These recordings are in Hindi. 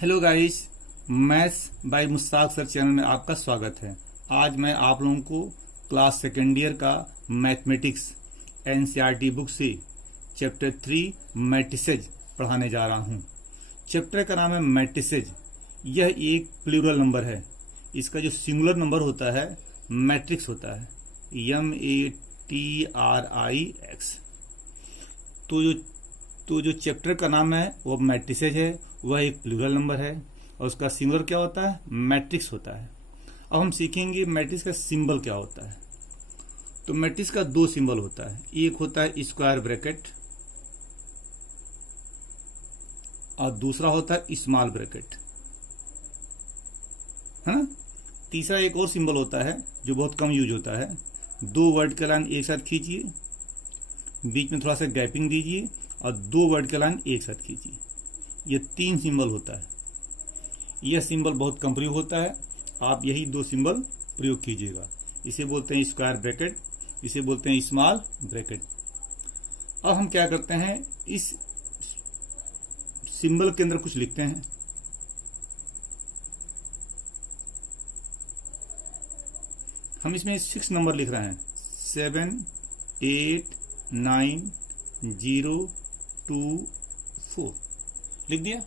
Hello guys, maths by Mushtaq sir channel में आपका स्वागत है। आज मैं आप लोगों को क्लास सेकेंड ईयर का मैथमेटिक्स एनसीईआरटी बुक से चैप्टर 3 मैट्रिसेज पढ़ाने जा रहा हूं। चैप्टर का नाम है मैट्रिसेज। यह एक प्लूरल नंबर है। इसका जो सिंगुलर नंबर होता है मैट्रिक्स होता है, MATRIX। तो जो चैप्टर का नाम है वो मैट्रिसेज है, वह एक प्लूरल नंबर है और उसका सिंगुलर क्या होता है, मैट्रिक्स होता है। अब हम सीखेंगे मैट्रिक्स का सिंबल क्या होता है। तो मैट्रिक्स का दो सिंबल होता है, एक होता है स्क्वायर ब्रैकेट और दूसरा होता है स्मॉल ब्रैकेट, है ना। तीसरा एक और सिंबल होता है जो बहुत कम यूज होता है। दो वर्ड का लाइन एक साथ खींचिए, बीच में थोड़ा सा गैपिंग दीजिए और दो वर्ड का लाइन एक साथ खींचिए। यह तीन सिंबल होता है। यह सिंबल बहुत कम प्रयोग होता है, आप यही दो सिंबल प्रयोग कीजिएगा। इसे बोलते हैं स्क्वायर ब्रैकेट, इसे बोलते हैं स्मॉल ब्रैकेट। अब हम क्या करते हैं, इस सिंबल के अंदर कुछ लिखते हैं। हम इसमें 6 नंबर लिख रहे हैं, 7 8 9 0 2 4 लिख दिया।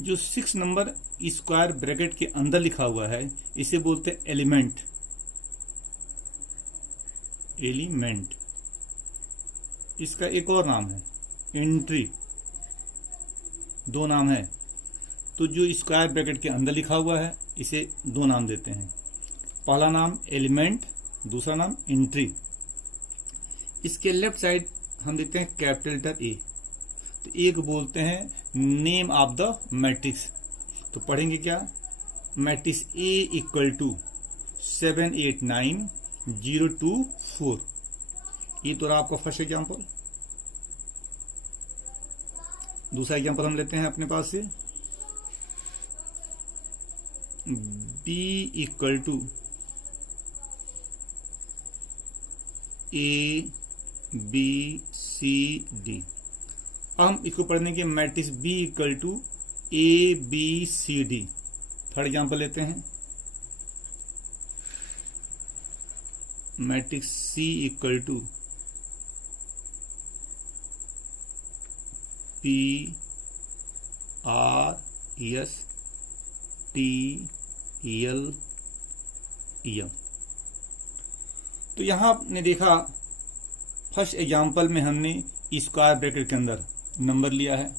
जो 6 नंबर स्क्वायर ब्रैकेट के अंदर लिखा हुआ है इसे बोलते हैं एलिमेंट। इसका एक और नाम है एंट्री। दो नाम है। तो जो स्क्वायर ब्रैकेट के अंदर लिखा हुआ है इसे दो नाम देते हैं, पहला नाम एलिमेंट, दूसरा नाम एंट्री। इसके लेफ्ट साइड हम देखते हैं कैपिटल लेटर ए, तो एक बोलते हैं नेम ऑफ द मैट्रिक्स। तो पढ़ेंगे क्या, मैट्रिक्स ए इक्वल टू 7 8 9 0 2 4। ये तो रहा आपका फर्स्ट एग्जाम्पल। दूसरा एग्जाम्पल हम लेते हैं अपने पास से, बी इक्वल टू ABCD। हम इसको पढ़ने के matrix B equal to ABCD। Third example लेते हैं, matrix C equal to PRSTLM। तो यहां आपने देखा फर्स्ट एग्जाम्पल में हमने स्क्वायर ब्रैकेट के अंदर नंबर लिया है,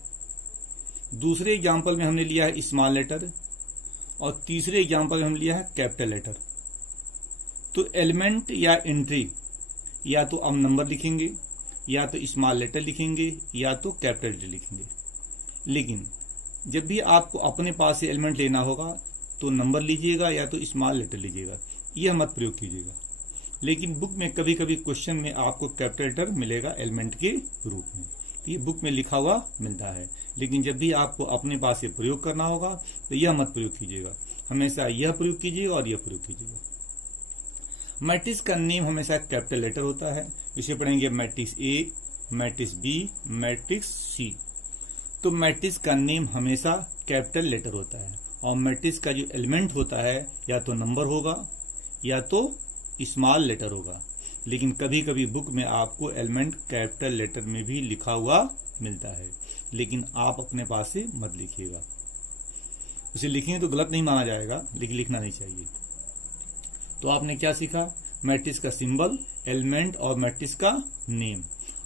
दूसरे एग्जाम्पल में हमने लिया है स्मॉल लेटर और तीसरे एग्जाम्पल में हम लिया है कैपिटल लेटर। तो एलिमेंट या एंट्री या तो हम नंबर लिखेंगे, या तो स्मॉल लेटर लिखेंगे, या तो कैपिटल लेटर लिखेंगे। लेकिन जब भी आपको अपने पास से एलिमेंट लेना होगा तो नंबर लीजिएगा या तो स्मॉल लेटर लीजिएगा, यह मत प्रयोग कीजिएगा। लेकिन बुक में कभी कभी क्वेश्चन में आपको कैपिटल लेटर मिलेगा एलिमेंट के रूप में, तो ये बुक में लिखा हुआ मिलता है। लेकिन जब भी आपको अपने पास से प्रयोग करना होगा तो यह मत प्रयोग कीजिएगा, हमेशा यह प्रयोग कीजिएगा और यह प्रयोग कीजिएगा। मैट्रिक्स का नेम हमेशा कैपिटल लेटर होता है। इसे पढ़ेंगे matrix A, matrix B, matrix C. तो मैट्रिक्स का नेम हमेशा कैपिटल लेटर होता है और मैट्रिक्स का जो एलिमेंट होता है या तो नंबर होगा या तो स्मॉल लेटर होगा। लेकिन कभी कभी बुक में आपको एलिमेंट कैपिटल लेटर में भी लिखा हुआ मिलता है, लेकिन आप अपने पास से मत लिखिएगा। उसे लिखेंगे तो गलत नहीं माना जाएगा, लेकिन लिखना नहीं चाहिए। तो आपने क्या सीखा, मैट्रिक्स का सिंबल, एलिमेंट और मैट्रिक्स का नेम।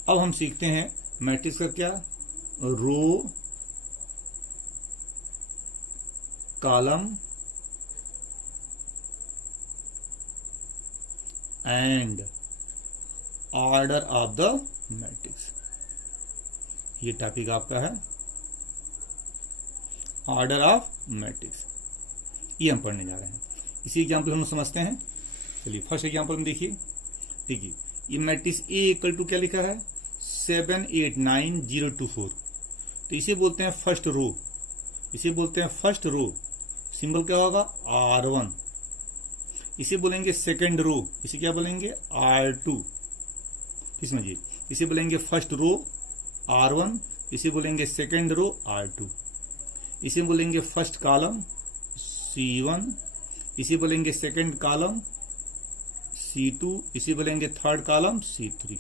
अब हम सीखते हैं मैट्रिक्स का क्या, row, column and order of the matrix. ये टॉपिक आपका है ऑर्डर ऑफ मैट्रिक्स, ये हम पढ़ने जा रहे हैं। इसी एग्जाम्पल हम समझते हैं। चलिए फर्स्ट एग्जाम्पल में देखिए, ये मैट्रिक्स ए इक्वल टू क्या लिखा है, 7 8 9 0 2 4। तो इसे बोलते हैं फर्स्ट रो, इसे बोलते हैं फर्स्ट रो। सिंबल क्या होगा, R1। इसे बोलेंगे सेकेंड रो, इसे क्या बोलेंगे, R2। समझिए, इसे बोलेंगे फर्स्ट रो R1, इसे बोलेंगे सेकेंड रो R2। इसे बोलेंगे फर्स्ट कॉलम C1, इसे बोलेंगे सेकंड कॉलम C2, इसे बोलेंगे थर्ड कॉलम C3।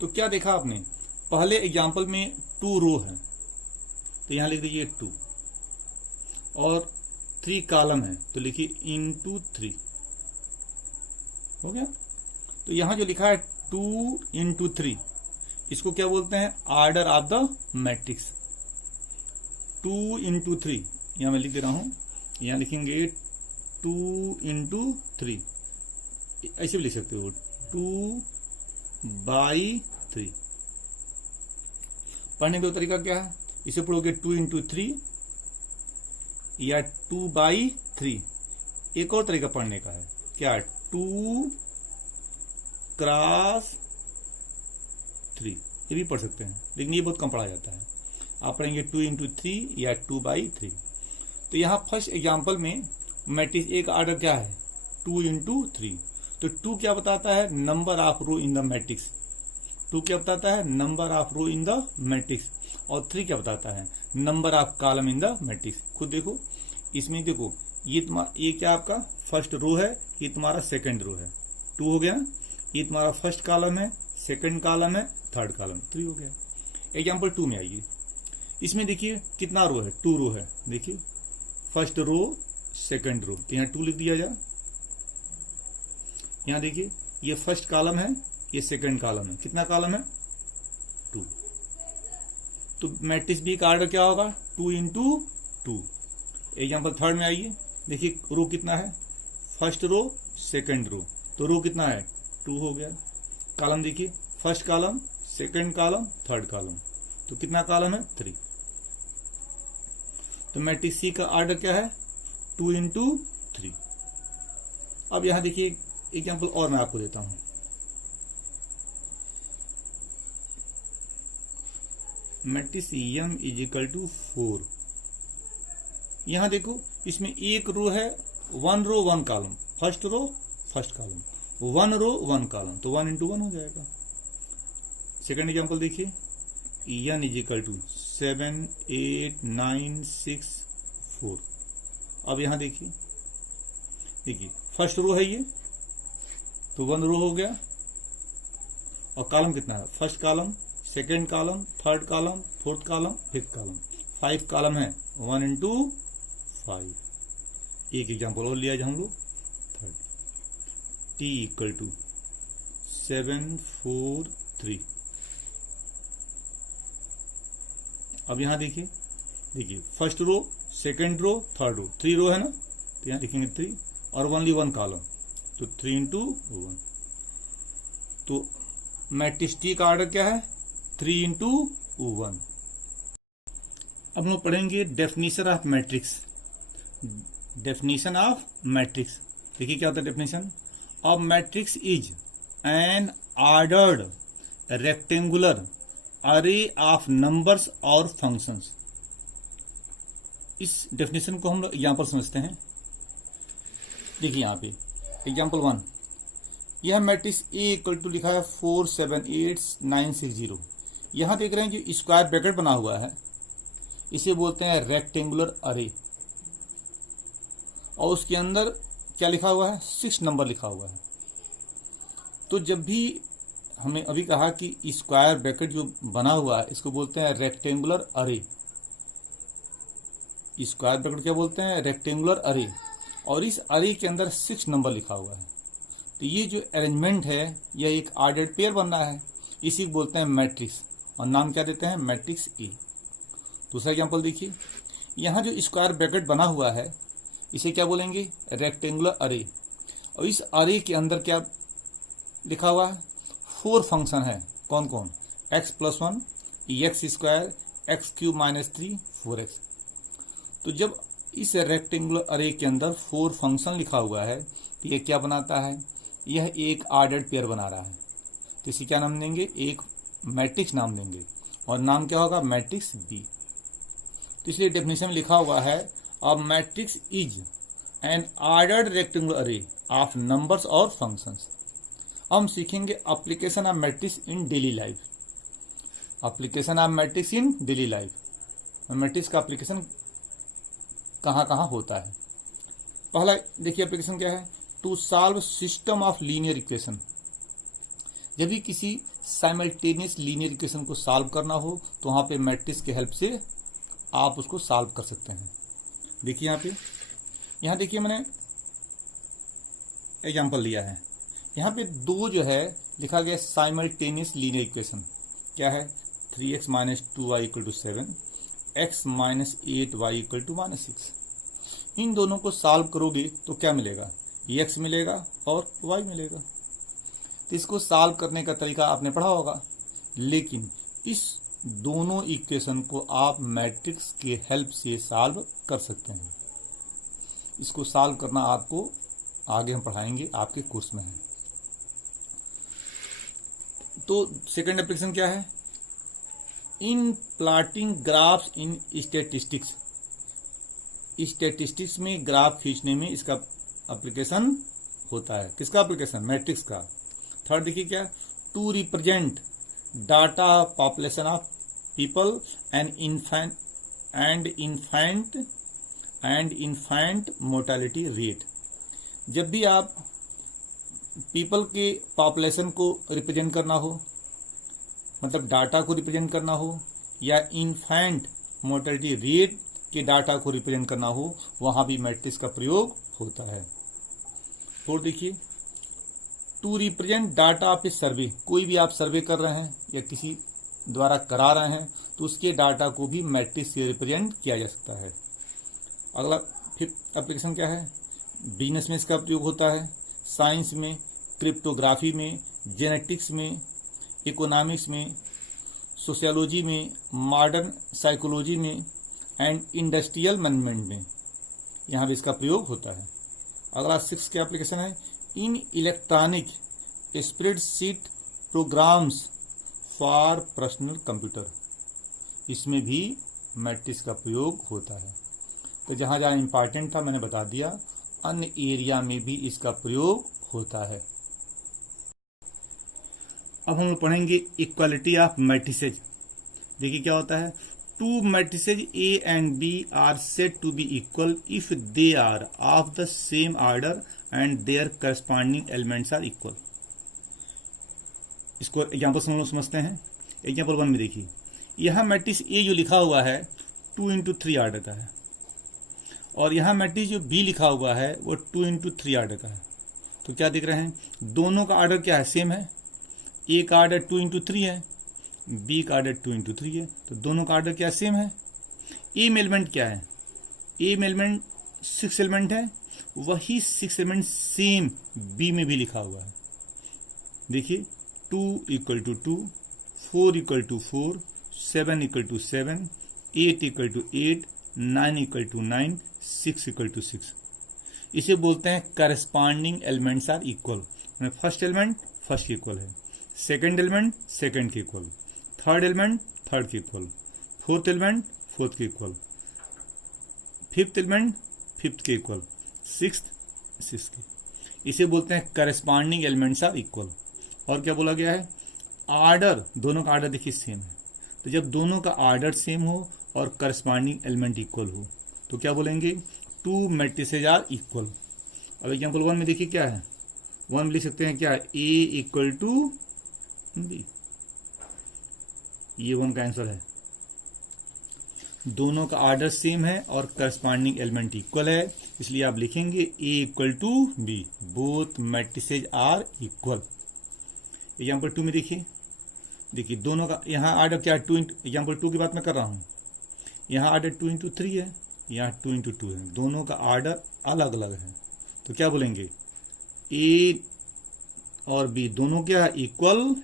तो क्या देखा आपने, पहले एग्जांपल में 2 रो है तो यहां लिख दीजिए 2, और 3 कॉलम है तो लिखिए इंटू 3, हो गया। तो यहां जो लिखा है 2 इंटू 3, इसको क्या बोलते हैं, order of the matrix. 2 into 3 यहां मैं लिख दे रहा हूं, यहां लिखेंगे 2 इंटू 3, ऐसे भी लिख सकते हो 2/3। पढ़ने का तरीका क्या है, इसे पढ़ोगे 2 इंटू 3 या 2/3। एक और तरीका पढ़ने का है, क्या, 2 क्रॉस 3, ये भी पढ़ सकते हैं, लेकिन ये बहुत कम पढ़ा जाता है। आप पढ़ेंगे 2 इंटू 3 या 2/3। तो यहां फर्स्ट एग्जाम्पल में मैट्रिक्स ए का ऑर्डर क्या है, 2 इंटू 3। तो 2 क्या बताता है, number of row in the matrix. 2 क्या बताता है, number of row in the matrix. और 3 क्या बताता है, number of column in the matrix. खुद देखो, इसमें देखो, ये क्या आपका फर्स्ट रो है, ये तुम्हारा सेकंड रो है, 2 हो गया। ये तुम्हारा फर्स्ट कॉलम है, सेकंड कॉलम है, थर्ड कॉलम, 3 हो गया। एग्जाम्पल 2 में आइए, इसमें देखिए कितना रो है, 2 रो है। देखिए फर्स्ट रो सेकंड रो, तो यहाँ 2 लिख दिया जाए। यहां देखिए ये फर्स्ट कॉलम है, ये सेकंड कॉलम है, कितना कॉलम है, 2। तो मैट्रिक्स बी का ऑर्डर क्या होगा, 2 इंटू 2। एग्जाम्पल थर्ड में आइए, देखिए रो कितना है, फर्स्ट रो सेकंड रो, तो रो कितना है, 2 हो गया। कॉलम देखिए, first column second column third column, तो कितना कॉलम है, 3। तो मैट्रिक्स सी का ऑर्डर क्या है, 2 इंटू 3। अब यहां देखिए एग्जाम्पल और मैं आपको देता हूं, matrix M is equal to 4। यहां देखो, इसमें एक रो है, 1 row 1 column, first row first column, 1 row 1 column, तो 1 इंटू 1 हो जाएगा। सेकंड एग्जाम्पल देखिए, एन इज इक्वल टू 7 8 9 6 4। अब यहां देखिए फर्स्ट रो है ये, तो 1 रो हो गया, और कॉलम कितना है, first column second column third column fourth column fifth column, 5 column है, 1 इंटू 5। एक एग्जाम्पल और लिया जाए हम लोग, थर्ड, टी इक्वल टू 7 4 3। अब यहां देखिए first row second row third row, 3 row है ना, तो यहां लिखेंगे 3, और ओनली 1 कॉलम, तो 3 इंटू 1। तो मैट्रिक्स टी का ऑर्डर क्या है, 3 इंटू 1। अब हम लोग पढ़ेंगे definition of matrix. Definition of matrix, देखिए क्या होता है definition of matrix, is an ordered rectangular array of numbers और फंक्शंस। इस डेफिनेशन को हम लोग यहां पर समझते हैं। देखिए यहां पे एग्जाम्पल 1, यह मैट्रिक्स ए इक्वल टू लिखा है 4 7 8 9 6 0। यहां देख रहे हैं जो स्क्वायर ब्रैकेट बना हुआ है, इसे बोलते हैं रेक्टेंगुलर अरे, और उसके अंदर क्या लिखा हुआ है, 6 नंबर लिखा हुआ है। तो जब भी हमने अभी कहा कि स्क्वायर ब्रैकेट जो बना हुआ है इसको बोलते हैं रेक्टेंगुलर अरे। स्क्वायर ब्रैकेट क्या बोलते हैं, रेक्टेंगुलर अरे, और इस अरे के अंदर 6 नंबर लिखा हुआ है। तो ये जो अरेंजमेंट है यह एक ऑर्डर्ड पेयर बन रहा है, इसी को बोलते हैं मैट्रिक्स, और नाम क्या देते हैं, मैट्रिक्स ए। दूसरा एग्जांपल देखिए, यहाँ जो स्क्वायर ब्रैकेट बना हुआ है इसे क्या बोलेंगे, रेक्टेंगुलर अरे, और इस अरे के अंदर क्या लिखा हुआ है, 4 फंक्शन है। कौन कौन, x+1, x², x³ - 3 4x। तो जब इस रेक्टेंगुलर अरे के अंदर 4 फंक्शन लिखा हुआ है तो यह क्या बनाता है, यह एक ऑर्डर्ड पेयर बना रहा है। तो इसे क्या नाम देंगे, एक मैट्रिक्स नाम देंगे, और नाम क्या होगा, मैट्रिक्स बी। तो इसलिए डेफिनेशन में लिखा हुआ है, a matrix is an ordered rectangular array of numbers और फंक्शंस। हम सीखेंगे application of matrix in daily life. Application of matrix in daily life. Matrix का एप्लीकेशन कहाँ कहाँ होता है। पहला देखिए एप्लीकेशन क्या है, to solve system of linear equation. जब भी किसी साइमल्टेनियस लीनियर इक्वेशन को सॉल्व करना हो तो वहां पे मैट्रिक्स की हेल्प से आप उसको सॉल्व कर सकते हैं। देखिए यहाँ देखिए मैंने एग्जांपल लिया है। यहाँ पे दो जो है लिखा गया साइमल्टेनियस लीनियर इक्वेशन, क्या है 3x - 2y = 7, x - 8y = -6। इन दोनों को सॉल्व करोगे तो क्या मिलेगा, x मिलेगा और y मिलेगा। तो इसको सॉल्व करने का तरीका आपने पढ़ा होगा, लेकिन इस दोनों इक्वेशन को आप मैट्रिक्स के हेल्प से सॉल्व कर सकते हैं। इसको सॉल्व करना आपको आगे हम पढ़ाएंगे, आपके कोर्स में है। तो सेकंड एप्लीकेशन क्या है, in plotting graphs in statistics. Statistics में ग्राफ खींचने में इसका एप्लीकेशन होता है। किसका एप्लीकेशन, मैट्रिक्स का। थर्ड देखिए क्या, to represent data population of people and infant mortality rate. जब भी आप पीपल के पॉपुलेशन को रिप्रेजेंट करना हो, मतलब डाटा को रिप्रेजेंट करना हो, या इन्फेंट मोर्टेलिटी रेट के डाटा को रिप्रेजेंट करना हो, वहां भी मैट्रिक्स का प्रयोग होता है। और देखिए टू रिप्रेजेंट डाटा ऑफ ए सर्वे। कोई भी आप सर्वे कर रहे हैं या किसी द्वारा करा रहे हैं तो उसके डाटा को भी मैट्रिक्स से रिप्रेजेंट किया जा सकता है। अगला फिफ्थ एप्लीकेशन क्या है, बिजनेस में इसका प्रयोग होता है, साइंस में, क्रिप्टोग्राफी में, जेनेटिक्स में, इकोनॉमिक्स में, सोशियोलॉजी में, मॉडर्न साइकोलॉजी में एंड इंडस्ट्रियल मैनेजमेंट में, यहाँ भी इसका प्रयोग होता है। अगला सिक्स क्या एप्लीकेशन है, in electronic spreadsheet programs for personal computer. इसमें भी मैट्रिक्स का प्रयोग होता है। तो जहां जहां इंपॉर्टेंट था मैंने बता दिया, अन्य एरिया में भी इसका प्रयोग होता है। अब हम लोग पढ़ेंगे इक्वालिटी ऑफ मैट्रिसेज। देखिए क्या होता है, two matrices A and B are said to be equal if they are of the same order and their corresponding elements are equal. इसको एग्जाम्पल से हम लोग समझते हैं। एग्जाम्पल 1 में देखिए, यहां मैट्रिक्स ए जो लिखा हुआ है 2 × 3 ऑर्डर का है, और यहां मैट्रिक्स जो बी लिखा हुआ है वो 2 × 3 ऑर्डर का है। तो क्या देख रहे हैं, दोनों का ऑर्डर क्या है, सेम है। ए का ऑर्डर 2 × 3 है, बी का ऑर्डर 2 × 3 है, तो दोनों का ऑर्डर क्या सेम है। ए में एलिमेंट क्या है, ए में एलिमेंट 6 एलिमेंट है, वही 6 एलिमेंट सेम बी में भी लिखा हुआ है। देखिए 2 = 2, 4 = 4, 7 = 7, 8 = 8, 9 = 9, 6 = 6। इसे बोलते हैं corresponding elements are equal. First element first के इक्वल है, सेकंड एलिमेंट सेकंड के इक्वल, थर्ड एलिमेंट थर्ड के इक्वल, फोर्थ एलिमेंट फोर्थ के इक्वल, फिफ्थ एलिमेंट फिफ्थ के इक्वल, सिक्स्थ के। इसे बोलते हैं करस्पॉन्डिंग एलिमेंट्स आर इक्वल। और क्या बोला गया है, ऑर्डर, दोनों का ऑर्डर देखिए सेम है। तो जब दोनों का ऑर्डर सेम हो और करस्पॉन्डिंग एलिमेंट इक्वल हो तो क्या बोलेंगे, टू मैट्रिसेज आर इक्वल। अब एग्जाम्पल 1 में देखिए क्या है, 1 में लिख सकते हैं क्या है, ए = बी। ये 1 का आंसर है। दोनों का ऑर्डर सेम है और करस्पॉन्डिंग एलिमेंट इक्वल है, इसलिए आप लिखेंगे A = B, both matrices are equal. Example 2 में देखिए दोनों का यहाँ ऑर्डर क्या है, एग्जाम्पल 2 की बात मैं कर रहा हूँ। यहाँ ऑर्डर 2 × 3 है, यहाँ 2 × 2 है, दोनों का ऑर्डर अलग अलग है। तो क्या बोलेंगे, ए और बी दोनों क्या है, इक्वल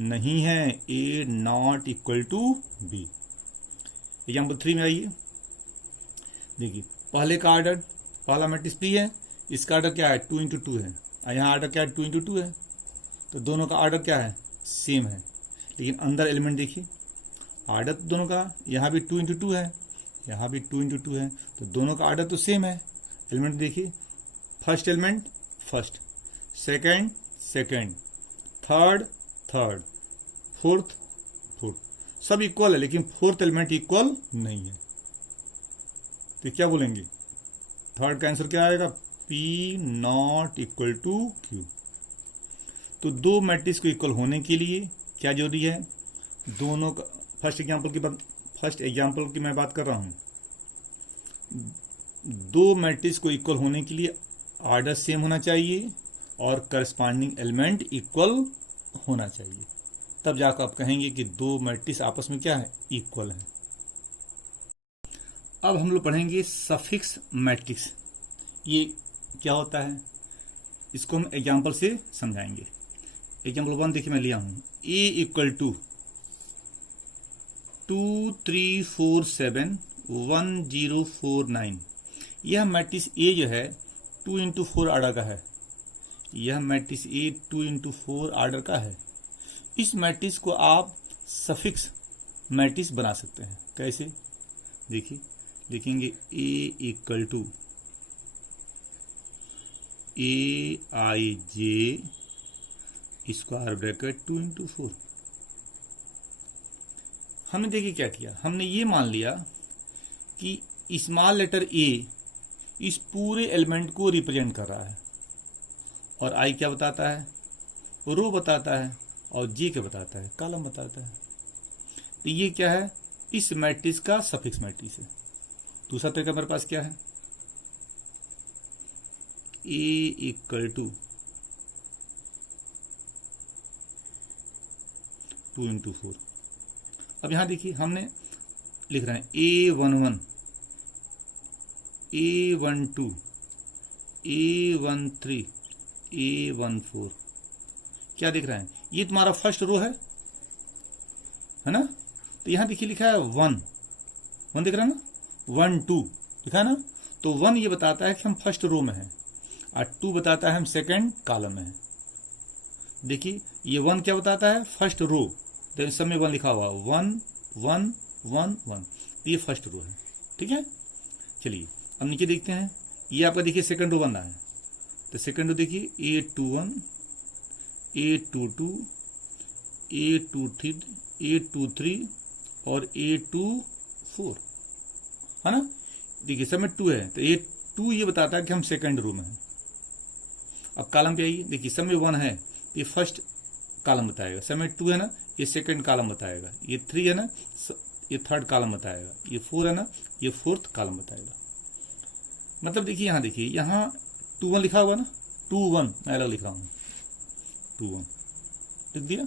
नहीं है, A not equal to B. Example 3 में आइए, देखिए पहले का ऑर्डर, पहला मैट्रिक्स पी है, इसका ऑर्डर क्या है, 2 × 2 है, और यहाँ ऑर्डर क्या है, 2 × 2 है। तो दोनों का ऑर्डर क्या है, सेम है, लेकिन अंदर एलिमेंट देखिए, ऑर्डर तो दोनों का यहाँ भी 2 × 2 है, यहाँ भी 2 × 2 है, तो दोनों का ऑर्डर तो सेम है। एलिमेंट देखिए, first element first, second second, third third, fourth fourth. सब इक्वल है लेकिन फोर्थ एलिमेंट इक्वल नहीं है, तो क्या बोलेंगे? थर्ड का आंसर क्या आएगा? P not equal to Q। तो दो मैट्रिक्स को इक्वल होने के लिए क्या जरूरी है? दोनों का फर्स्ट एग्जाम्पल की मैं बात कर रहा हूं। दो मैट्रिक्स को इक्वल होने के लिए ऑर्डर सेम होना चाहिए और करस्पॉन्डिंग एलिमेंट इक्वल होना चाहिए, तब जाकर आप कहेंगे कि दो मैट्रिक्स आपस में क्या है? इक्वल है। अब हम लोग पढ़ेंगे सफिक्स मैट्रिक्स। ये क्या होता है, इसको हम एग्जाम्पल से समझाएंगे। एग्जाम्पल 1 देखिए मैं लिया हूं, A इक्वल टू 23471049। यह मैट्रिक्स A जो है 2 इंटू 4 आर्डर का है। यह मैट्रिक्स A 2 इंटू 4 आर्डर का है। इस मैट्रिक्स को आप सफिक्स मैट्रिक्स बना सकते हैं। कैसे? देखिए, लिखेंगे A equal to AIJ square bracket 2 into 4। हमने देखिए क्या किया, हमने ये मान लिया कि स्मॉल लेटर A इस पूरे एलिमेंट को रिप्रेजेंट कर रहा है, और I क्या बताता है? रो बताता है, और J क्या बताता है? कॉलम बताता है। तो ये क्या है? इस मैट्रिक्स का सफिक्स मैट्रिक्स है। दूसरा तरीका मेरे पास क्या है? A equal to 2 into 4। अब यहां देखिए हमने लिख रहे हैं A11, A12, A13, A14। क्या दिख रहा है? ये तुम्हारा फर्स्ट रो है ना? तो यहां देखिए लिखा है 1 दिख रहा है ना? 1 2 लिखा है ना? तो 1 ये बताता है कि हम फर्स्ट रो में हैं, और 2 बताता है हम सेकंड कॉलम में हैं। देखिए ये 1 क्या बताता है? First row. तो सब में 1 लिखा हुआ 1 1 1 1, ये फर्स्ट रो है। ठीक है, चलिए अब नीचे देखते हैं। ये आपका देखिए सेकंड रो बन रहा है, तो सेकंड रो देखिए A21, A22, A23, A23 और A24 है ना? देखिए सब में 2 है, तो A2 ये बताता है कि हम सेकंड रो में हैं। अब कॉलम पे आइए, देखिए सब में 1 है, ये फर्स्ट कॉलम बताएगा। सब में 2 है ना, ये सेकंड कॉलम बताएगा। ये 3 है ना, ये थर्ड कॉलम बताएगा। ये 4 है ना, ये फोर्थ कॉलम बताएगा। मतलब देखिए यहां देखिए, यहां 2 1 लिखा हुआ ना, 2 1 मैं अलग लिख रहा हूं, 2 1 लिख दिया।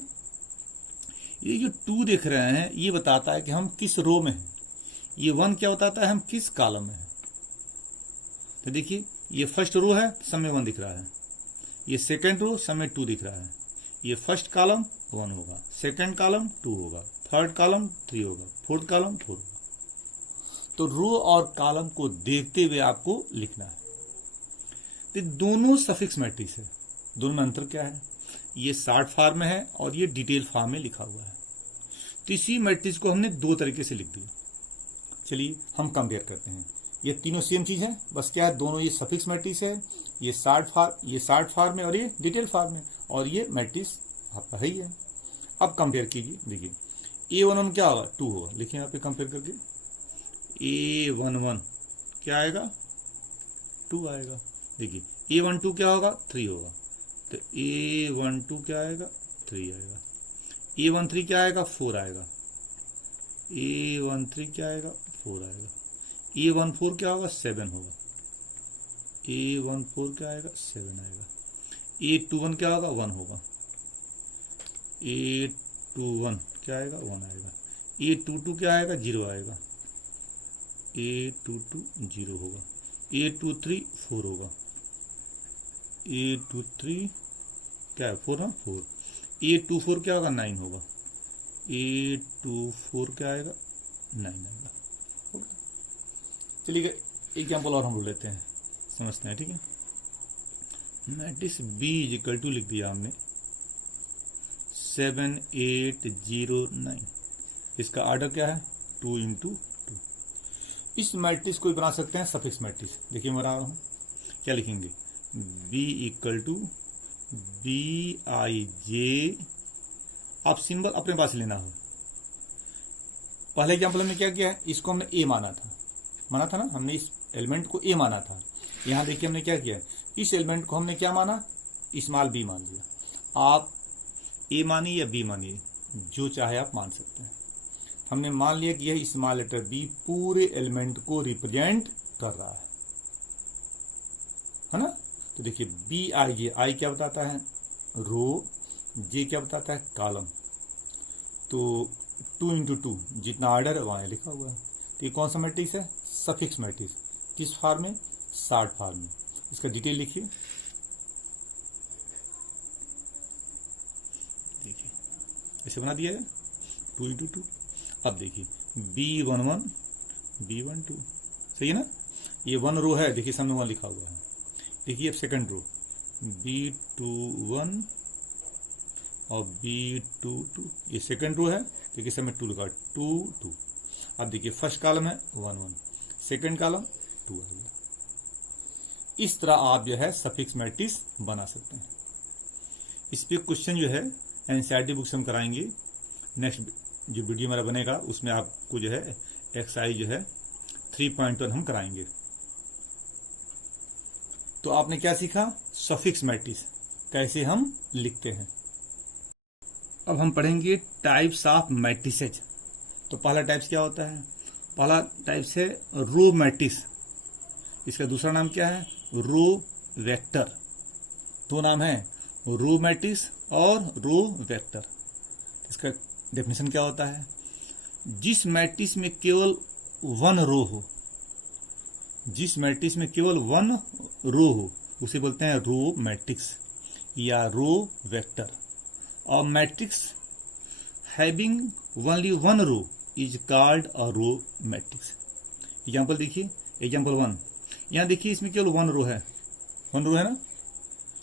ये जो 2 देख रहे हैं ये बताता है कि हम किस रो में हैं। ये 1 क्या बताता है? हम किस कॉलम में हैं। तो देखिए ये फर्स्ट रो है, समय 1 दिख रहा है। ये सेकंड रो, समय 2 दिख रहा है। ये फर्स्ट कॉलम 1 होगा, सेकंड कॉलम 2 होगा, थर्ड कॉलम 3 होगा, फोर्थ कॉलम 4 होगा। तो रो और कॉलम को देखते हुए आपको लिखना है। तो दोनों सफिक्स मैट्रिक्स है। दोनों में अंतर क्या है? ये शॉर्ट फॉर्म में है और ये डिटेल फॉर्म में लिखा हुआ है। तो इसी मैट्रिक्स को हमने दो तरीके से लिख दिया। चलिए हम कंपेयर करते हैं। ये तीनों सेम चीज है, बस क्या है, दोनों ये सफिक्स मैट्रिक्स है। ये शॉर्ट फॉर्म में और ये डिटेल फॉर्म में, और ये मैट्रिक्स आपका है ही है। अब कंपेयर कीजिए, देखिए A11 क्या होगा? 2 होगा। लिखिए यहाँ पे कंपेयर करके, A11 क्या आएगा? 2 आएगा। देखिए A12 क्या होगा? 3 होगा। तो A12 क्या आएगा? 3 आएगा। A13 क्या आएगा? 4 आएगा। A13 क्या आएगा? 4 आएगा। A14 क्या होगा? 7 होगा। A14 क्या आएगा? 7 आएगा। A21 क्या होगा? 1 होगा। A21 क्या आएगा? 1 आएगा। A22 क्या आएगा? 0 आएगा। A22 0 होगा। A23 4 होगा। A23 क्या है? 4 ना, 4। A24 क्या होगा? 9 होगा। A24 क्या आएगा? 9 आएगा। चलिए एग्जाम्पल और हम लोग लेते हैं, समझते हैं। ठीक है, मैट्रिक्स B इक्वल टू लिख दिया हमने 7 8 0 9। इसका ऑर्डर क्या है? 2 इंटू 2। इस मैट्रिक्स को बना सकते हैं सफिक्स मैट्रिक्स। देखिए मैं बना रहा हूं, क्या लिखेंगे? B equal to BIJ। आप सिंबल अपने पास लेना हो, पहले एग्जाम्पल हमने क्या किया है, इसको हमने ए माना था ना, हमने इस एलिमेंट को ए माना था। यहां देखिए हमने क्या किया, इस एलिमेंट को हमने क्या माना, स्मॉल बी मान लिया। आप ए मानिए या बी मानिए, जो चाहे आप मान सकते हैं। हमने मान लिया कि यह स्मॉल लेटर बी पूरे एलिमेंट को रिप्रेजेंट कर रहा है ना। तो देखिए बी आई जे, आई क्या बताता है, रो, जे क्या बताता है, कॉलम। तो 2 × 2 जितना ऑर्डर है वहां लिखा हुआ है। तो ये कौन सा मैट्रिक्स है, सफिक्स मैट्रिक्स। किस फॉर्म में, शॉर्ट फॉर्म में। इसका डिटेल लिखिए, देखिए ऐसे बना दिया है 2 × 2। अब देखिए B11 B12, सही है ना। ये 1 रो है, देखिए सामने 1 लिखा हुआ है। देखिए अब सेकंड रो B21 और B22, ये सेकंड रो है, देखिए सामने 2 लिखा है, 2 2। अब देखिए फर्स्ट कॉलम है 1 1, सेकंड कॉलम 2 आ गया। इस तरह आप जो है सफिक्स मैट्रिक्स बना सकते हैं। इस पे क्वेश्चन जो है एनसीईआरटी बुक से हम कराएंगे। नेक्स्ट जो वीडियो मेरा बनेगा उसमें आपको जो है एक्सरसाइज जो है 3.1 हम कराएंगे। तो आपने क्या सीखा, सफिक्स मैट्रिक्स कैसे हम लिखते हैं। अब हम पढ़ेंगे टाइप्स ऑफ मैट्रिसेज। तो पहला टाइप्स क्या होता है, पहला टाइप्स है रो मैट्रिक्स। इसका दूसरा नाम क्या है, रो वेक्टर। दो नाम है, रो मैट्रिक्स और रो वेक्टर। इसका डेफिनेशन क्या होता है, जिस मैट्रिक्स में केवल 1 रो हो, जिस मैट्रिक्स में केवल 1 रो हो उसे बोलते हैं रो मैट्रिक्स या रो वेक्टर। और matrix having only 1 row is called a row matrix. Example देखिए, एग्जाम्पल 1, यहां देखिए इसमें केवल 1 रो है, 1 रो है ना।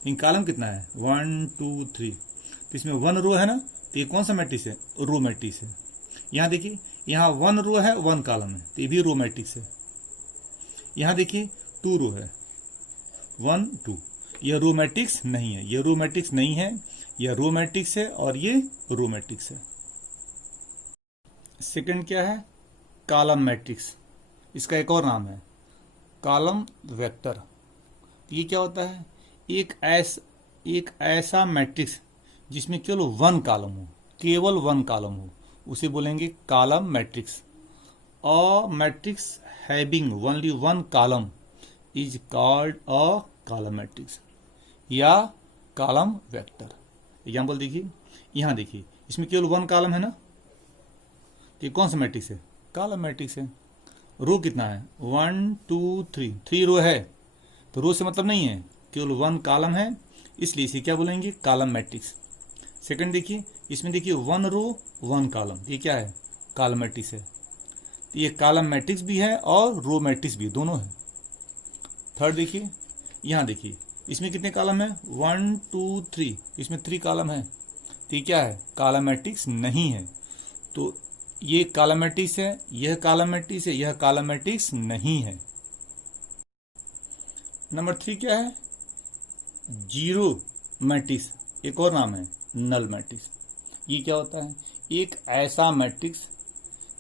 इन कॉलम कितना है, 1 2 3, तो इसमें 1 रो है ना, तो ये कौन सा मैट्रिक्स है, रो मैट्रिक्स है। यहां देखिए यहां 1 रो है, 1 कॉलम है, तो ये भी रो मैट्रिक्स है। यहां देखिए 2 रो है, 1 2, यह रो मैट्रिक्स नहीं है, यह रो मैट्रिक्स नहीं है, यह रो मैट्रिक्स है और ये रो मैट्रिक्स है। सेकंड क्या है, कॉलम मैट्रिक्स। इसका एक और नाम है कॉलम वेक्टर। ये क्या होता है, एक ऐसा मैट्रिक्स जिसमें केवल 1 कॉलम हो, केवल 1 कॉलम हो, उसे बोलेंगे column matrix. A matrix having only 1 column is called a column matrix या कॉलम वेक्टर। एग्जाम्पल देखिए, यहां देखिए इसमें केवल 1 कॉलम है ना, तो ये कौन सा मैट्रिक्स है, कॉलम मैट्रिक्स है। रो कितना है, 1 2 3, 3 रो है, तो रो से मतलब नहीं है, केवल 1 कॉलम है, इसलिए इसे क्या बोलेंगे, कॉलम मैट्रिक्स। सेकंड देखिए, इसमें देखिए 1 रो 1 कॉलम, ये क्या है, कॉलम मैट्रिक्स है। तो ये कॉलम मैट्रिक्स भी है और रो मैट्रिक्स भी, दोनों है। थर्ड देखिए, यहां देखिए इसमें कितने कॉलम है, 1 2 3, इसमें 3 कॉलम है, तो ये क्या है, कॉलम मैट्रिक्स नहीं है। तो ये कॉलम मैट्रिक्स है, यह कॉलम मैट्रिक्स है, यह कॉलम मैट्रिक्स नहीं है। नंबर 3 क्या है, जीरो मैट्रिक्स। एक और नाम है नल मैट्रिक्स। ये क्या होता है, एक ऐसा मैट्रिक्स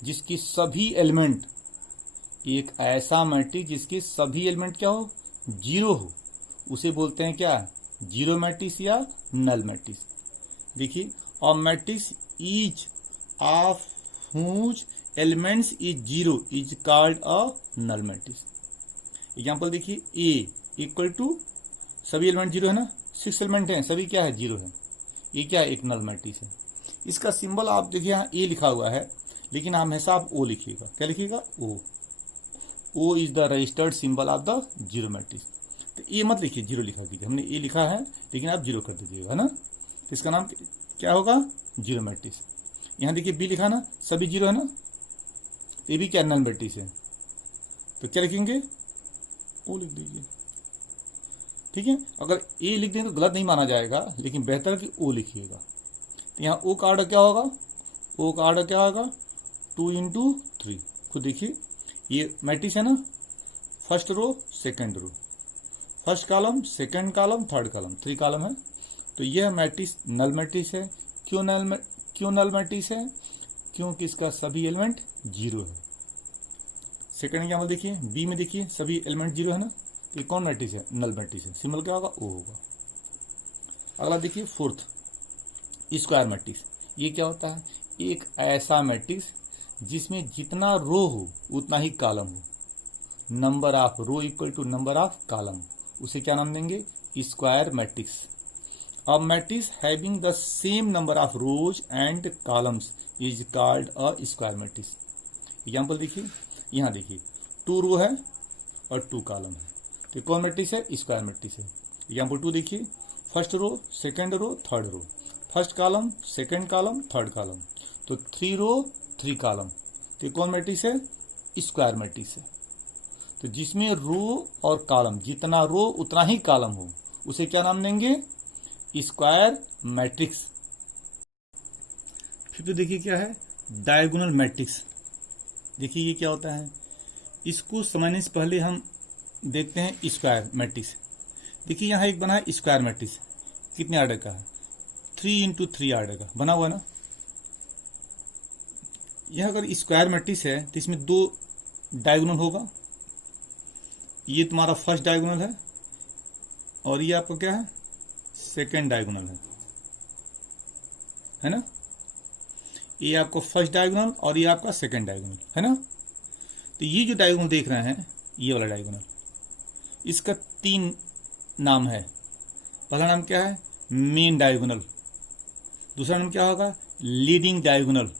जिसकी सभी एलिमेंट, एक ऐसा मैट्रिक्स जिसके सभी एलिमेंट क्या हो, जीरो हो, उसे बोलते हैं क्या, जीरो मैट्रिक्स या नल मैट्रिक्स। देखिए, और matrix is of whose elements is zero is called a null matrix. Example देखिए, ए इक्वल टू, सभी एलिमेंट जीरो है ना, 6 एलिमेंट हैं, सभी क्या है, जीरो है, ये क्या है, एक नल मैट्रिक्स है। इसका सिंबल आप देखिए यहाँ ए लिखा हुआ है, लेकिन हमेशा आप ओ लिखिएगा, क्या लिखिएगा, O is the registered symbol of the zero matrix. तो ए मत लिखिए, जीरो लिखा कीजिए, हमने ए लिखा है लेकिन आप जीरो कर दीजिएगा, है ना। तो इसका नाम क्या होगा, जीरो मैट्रिक्स। यहाँ देखिए बी लिखा ना, सभी जीरो है ना, तो ये भी क्या, नल मैट्रिक्स है। तो क्या लिखेंगे, ओ लिख दीजिए, ठीक है। अगर ए लिख दें तो गलत नहीं माना जाएगा, लेकिन बेहतर कि ओ लिखिएगा। तो यहाँ ओ का ऑर्डर क्या होगा, ओ का ऑर्डर क्या होगा, 2 × 3। खुद देखिए, ये मैट्रिक्स है ना, first row second row, first column second column third column, 3 column है। तो यह मैट्रिक्स नल मैट्रिक्स है। क्यों नल मैट्रिक्स है, क्योंकि इसका सभी एलिमेंट जीरो है। सेकंड एग्जाम्पल देखिए, बी में देखिए सभी एलिमेंट जीरो है ना, तो ये कौन मैट्रिक्स है? नल मैट्रिक्स है। सिंबल क्या होगा? ओ होगा। अगला देखिए फोर्थ, स्क्वायर मैट्रिक्स। ये क्या होता है? एक ऐसा मैट्रिक्स जिसमें जितना रो हो उतना ही कॉलम हो, number of row equal to number of column, उसे क्या नाम देंगे? Square matrix. A matrix having the same number of rows and columns is called a square matrix. Example देखिए, यहाँ देखिए 2 रो है और 2 कॉलम है, तो कौन मैट्रिक्स है? स्क्वायर मैट्रिक्स है। एग्जाम्पल 2 देखिए, first row, second row, third row, first column, second column, third column, तो 3 रो 3 कॉलम, तो कौन मैट्रिक्स है? स्क्वायर मैट्रिक्स है। तो जिसमें रो और कॉलम, जितना रो उतना ही कॉलम हो, उसे क्या नाम देंगे? Square matrix. फिर तो देखिए क्या है? Diagonal matrix. देखिए ये क्या होता है, इसको समझने से पहले हम देखते हैं स्क्वायर मैट्रिक्स। देखिए यहाँ एक बना है स्क्वायर मैट्रिक्स, कितने आर्डर का है? 3 इंटू 3 आर्डर का बना हुआ ना। यह अगर स्क्वायर मैट्रिक्स है तो इसमें 2 डायगोनल होगा। ये तुम्हारा फर्स्ट डायगोनल है और ये आपका क्या है? सेकेंड डायगोनल है ना। ये आपको फर्स्ट डायगोनल और ये आपका सेकेंड डायगोनल है ना। तो ये जो डायगोनल देख रहे हैं, ये वाला डायगोनल, इसका 3 नाम है। पहला नाम क्या है? Main diagonal. दूसरा नाम क्या होगा? Leading diagonal.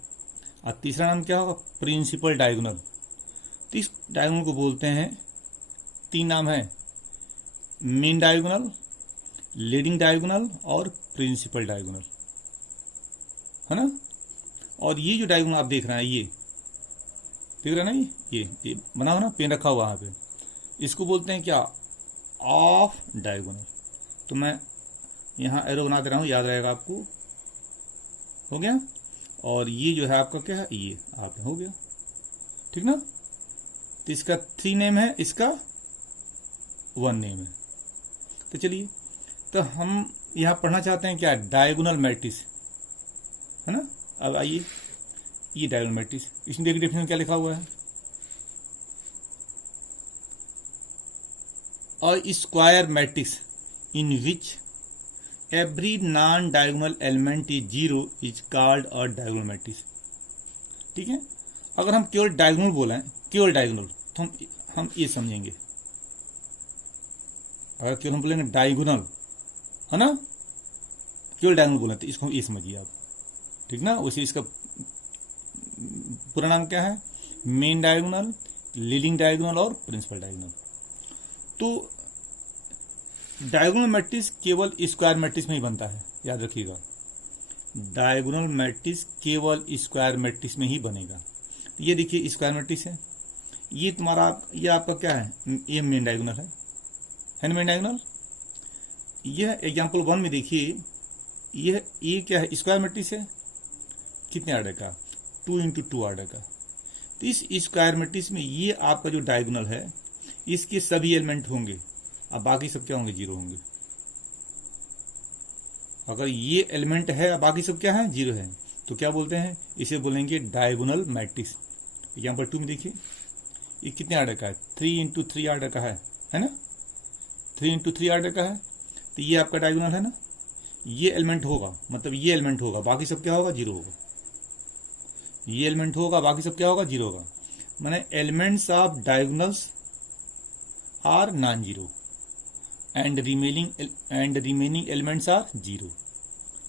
और तीसरा नाम क्या होगा? Principal diagonal. तो इस डायगोनल को बोलते हैं, 3 नाम है, मेन डायगोनल, लीडिंग डायगोनल और प्रिंसिपल डायगोनल, है ना। और ये जो डायगोनल आप देख रहे हैं, ये देख रहे हैं ना, ये बना हुआ ना, पेन रखा हुआ वहां पे, इसको बोलते हैं क्या? Of diagonal. तो मैं यहां एरो बना दे रहा हूं, याद रहेगा आपको। हो गया। और ये जो है आपका क्या है? ये आप हो गया, ठीक ना। तो इसका 3 नेम है, इसका 1 नेम है। तो चलिए, तो हम यहां पढ़ना चाहते हैं क्या? डायगोनल मैट्रिक्स, है ना। अब आइए, ये डायगोनल मैट्रिक्स, इसमें देखिए डेफिनेशन क्या लिखा हुआ है? A square matrix in which every non diagonal element is 0 is called a diagonal matrix. ठीक है। अगर हम केवल डायगोनल बोलें, केवल डायगोनल, तो हम ये समझेंगे। अगर केवल हम बोलेंगे डायगोनल, है ना, केवल डायगोनल बोले तो इसको ये समझिए आप, ठीक ना। वैसे इसका पूरा नाम क्या है? मेन डायगोनल, लीडिंग डायगोनल और प्रिंसिपल डायगोनल। तो डायगोनल मैट्रिक्स केवल स्क्वायर मैट्रिक्स में ही बनता है, याद रखिएगा। डायगोनल मैट्रिक्स केवल स्क्वायर मैट्रिक्स में ही बनेगा। ये देखिए स्क्वायर मैट्रिक्स है, ये तुम्हारा, ये आपका क्या है? ये मेन डायगोनल है ना, मेन डायगोनल। यह एग्जाम्पल 1 में देखिए, ये क्या है? स्क्वायर मैट्रिक्स है, कितने आर्डर का? 2 इंटू 2 आर्डर का। तो इस स्क्वायर मैट्रिक्स में ये आपका जो डायगोनल है, इसके सभी एलिमेंट होंगे, अब बाकी सब क्या होंगे? 0 होंगे। अगर ये एलिमेंट है, बाकी सब क्या है? 0 है, तो क्या बोलते हैं? इसे बोलेंगे डायगोनल मैट्रिक्स। एग्जाम्पल 2 में देखिए, ये कितने आर्डर का है? 3 इंटू 3 आर्डर का है ना। 3 इंटू 3 आर्डर का है, तो ये आपका डायगोनल है ना। ये एलिमेंट होगा, मतलब ये एलिमेंट होगा, बाकी सब क्या होगा? 0 होगा। ये एलिमेंट होगा, बाकी सब क्या होगा? 0 होगा। माने elements of diagonals are non zero and remaining elements are 0।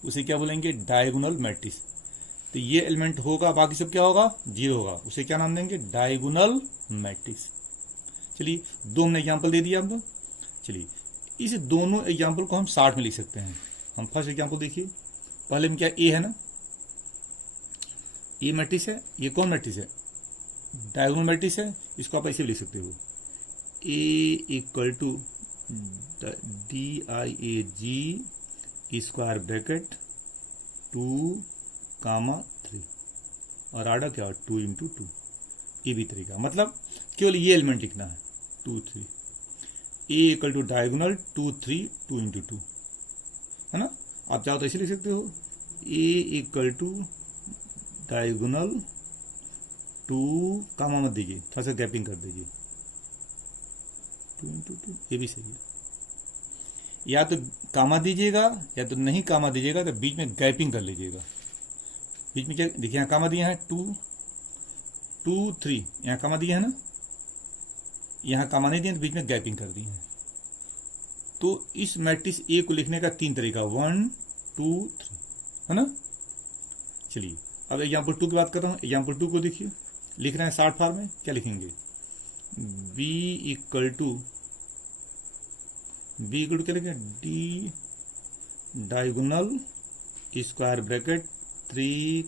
उसे क्या बोलेंगे? Diagonal matrix. तो ये एलिमेंट होगा, बाकी सब क्या होगा? 0 होगा, उसे क्या नाम देंगे? Diagonal matrix. चलिए, 2 हमने एग्जाम्पल दे दिया आपको। चलिए, इस दोनों एग्जाम्पल को हम 60 में लिख सकते हैं। हम फर्स्ट एग्जाम्पल देखिए, पहले में क्या? ए है ना, ये मैट्रिक्स है। ये कौन मैट्रिक्स है? डायगोनल मैट्रिक्स है। इसको आप ऐसे भी लिख सकते हो, A equal to DIAG square bracket 2,3 और आर्डर क्या? 2 इंटू 2। ये भी तरीका, मतलब केवल ये एलिमेंट लिखना है, 2 3। ए इक्वल टू डायगोनल 2 3 2 इंटू 2, है ना। आप चाहो तो ऐसे लिख सकते हो, ए इक्वल टू डायगोनल 2 कामा मत दीजिए, थोड़ा सा गैपिंग कर दीजिए, 2 इंटू 2, ये भी सही है। या तो कामा दीजिएगा या तो नहीं कामा दीजिएगा, तो बीच में गैपिंग कर लीजिएगा। बीच में क्या देखिए, यहाँ कामा दिया है 2 2 3, यहाँ कामा दिया है ना, यहाँ कामा नहीं दिया तो बीच में गैपिंग कर दी है। तो इस मैट्रिक्स ए को लिखने का 3 तरीका, 1 2 3, है ना। चलिए अब एग्जाम्पल 2 की बात कर रहा हूँ। एग्जाम्पल 2 को देखिए, लिख रहे हैं शॉर्ट फॉर्म में, क्या लिखेंगे, b इक्वल टू क्या लिखेंगे, D diagonal square bracket 3,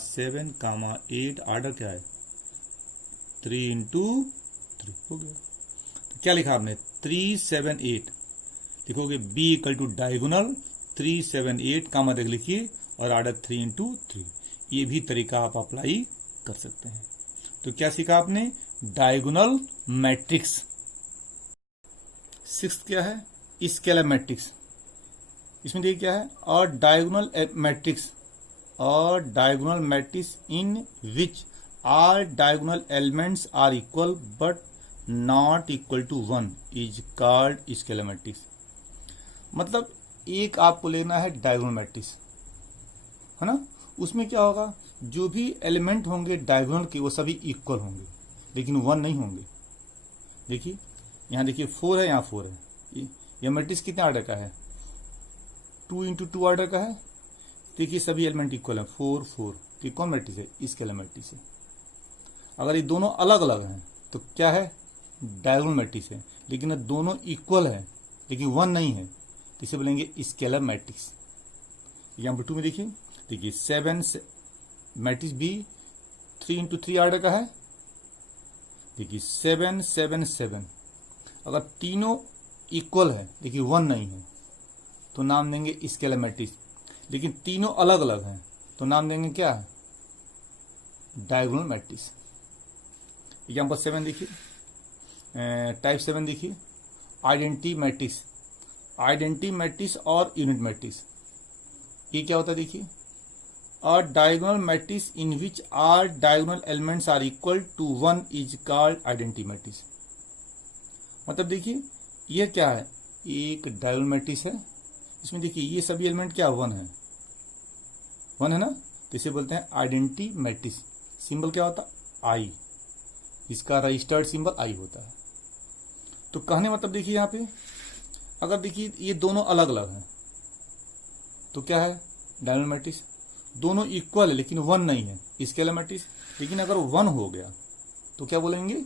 7, 8, order क्या है 3 इंटू 3, हो गया। तो क्या लिखा आपने, 3 7 8, लिखोगे b इक्वल टू डायगोनल 3 7 8, कामा देख लिखिए और ऑर्डर 3 इंटू 3। ये भी तरीका आप अप्लाई कर सकते हैं। तो क्या सीखा आपने, डायगोनल मैट्रिक्स। 6th क्या है, स्केलर मैट्रिक्स। इसमें देखिए क्या है, और डायगोनल मैट्रिक्स, और diagonal matrix in which all diagonal elements are equal but not equal to 1 is called scalar matrix। मतलब एक आपको लेना है डायगोनल मैट्रिक्स, है ना। उसमें क्या होगा, जो भी एलिमेंट होंगे डायगोनल के वो सभी इक्वल होंगे, लेकिन 1 नहीं होंगे। देखिए यहाँ देखिए 4 है, यहाँ 4 है। यह मैट्रिक्स कितने ऑर्डर का है, 2 इंटू 2 ऑर्डर का है। देखिए सभी एलिमेंट इक्वल है, 4 4। तो कौन मैट्रिक्स है, स्केलर मैट्रिक्स है। अगर ये दोनों अलग अलग हैं तो क्या है, डायगोनल मैट्रिक्स है। लेकिन ये दोनों इक्वल है लेकिन 1 नहीं है, तो इसे बोलेंगे स्केलर मैट्रिक्स। एग्जाम्पल 2 में देखिए 7 मैट्रिक्स बी 3 इंटू 3 ऑर्डर का है। देखिए 7 7 7, अगर तीनों इक्वल है लेकिन 1 नहीं है तो नाम देंगे स्केलर मैट्रिक्स। लेकिन तीनों अलग अलग हैं तो नाम देंगे क्या, डायगोनल मैट्रिक्स। एग्जाम्पल 7 देखिए, टाइप 7 देखिए, आइडेंटिटी मैट्रिक्स। आइडेंटिटी मैट्रिक्स और यूनिट मैट्रिक्स, ये क्या होता है देखिए, और diagonal matrix in which are diagonal elements are equal to 1 is called identity matrix. मतलब देखिए ये क्या है, एक डायगोनल मैट्रिक्स है, इसमें देखिए ये सभी एलिमेंट क्या 1 है, 1 है ना, तो इसे बोलते हैं आइडेंटिटी मैट्रिक्स। सिंबल क्या होता है, आई, इसका रजिस्टर्ड सिंबल आई होता है। तो कहने मतलब देखिए यहाँ पे अगर देखिए ये दोनों अलग अलग हैं तो क्या है, डायगोनल मैट्रिक्स। दोनों इक्वल है लेकिन 1 नहीं है, स्केलर मैट्रिक्स। लेकिन अगर 1 हो गया तो क्या बोलेंगे,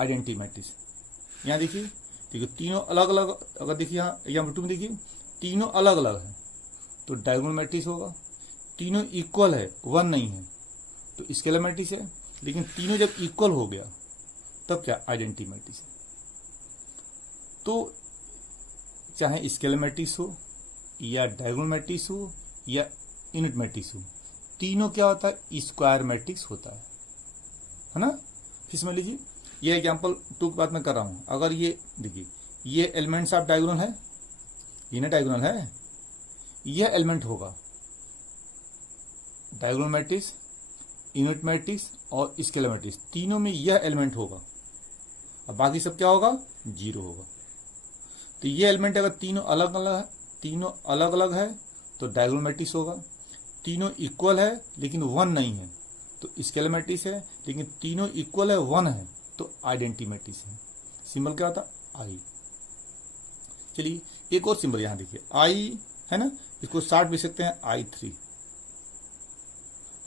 आइडेंटिटी मैट्रिक्स। यहाँ देखिए तीनों अलग अलग, अगर देखिए यहाँ एग्जाम्पल 2 में देखिए तीनों अलग अलग है तो डायगोनल मैट्रिक्स होगा। तीनों इक्वल है, 1 नहीं है, तो स्केलर मैट्रिक्स है। लेकिन तीनों जब इक्वल हो गया तब क्या, आइडेंटिटी मैट्रिक्स है। तो चाहे स्केलर मैट्रिक्स हो या डायगोनल मैट्रिक्स हो या यूनिट मैट्रिक्स हो, तीनों क्या होता है, स्क्वायर मैट्रिक्स होता है ना। फिर समझ लीजिए ये एग्जांपल 2 की बात मैं कर रहा हूं। अगर ये देखिए ये एलिमेंट्स ऑफ डायगोनल है, ये ना डायगोनल है, यह एलिमेंट होगा डायगोनल मैट्रिक्स, यूनिट मैट्रिक्स और स्केलर मैट्रिक्स, तीनों में यह एलिमेंट होगा। अब बाकी सब क्या होगा, 0 होगा। तो ये एलिमेंट अगर तीनों अलग अलग है तो डायगोनल मैट्रिक्स होगा। तीनों इक्वल है लेकिन 1 नहीं है तो स्केलर मैट्रिक्स है। लेकिन तीनों इक्वल है, 1 है तो आइडेंटिटी मैट्रिक्स है। सिंबल क्या होता, आई। चलिए एक और सिंबल यहां देखिए, आई है ना, इसको शॉर्ट भी सकते हैं I3।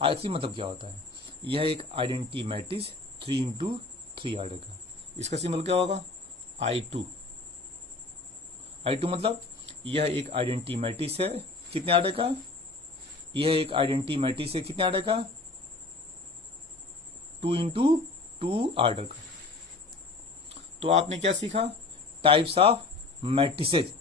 I3 मतलब क्या होता है, यह एक आइडेंटिटी मैट्रिक्स 3 इंटू 3 ऑर्डर का। इसका सिंबल क्या होगा, I2। I2 मतलब यह एक आइडेंटिटी मैट्रिक्स है, कितने ऑर्डर का, यह एक आइडेंटिटी मैट्रिक्स है कितने ऑर्डर का, 2 इंटू 2 ऑर्डर का। तो आपने क्या सीखा, टाइप्स ऑफ मैट्रिसेज।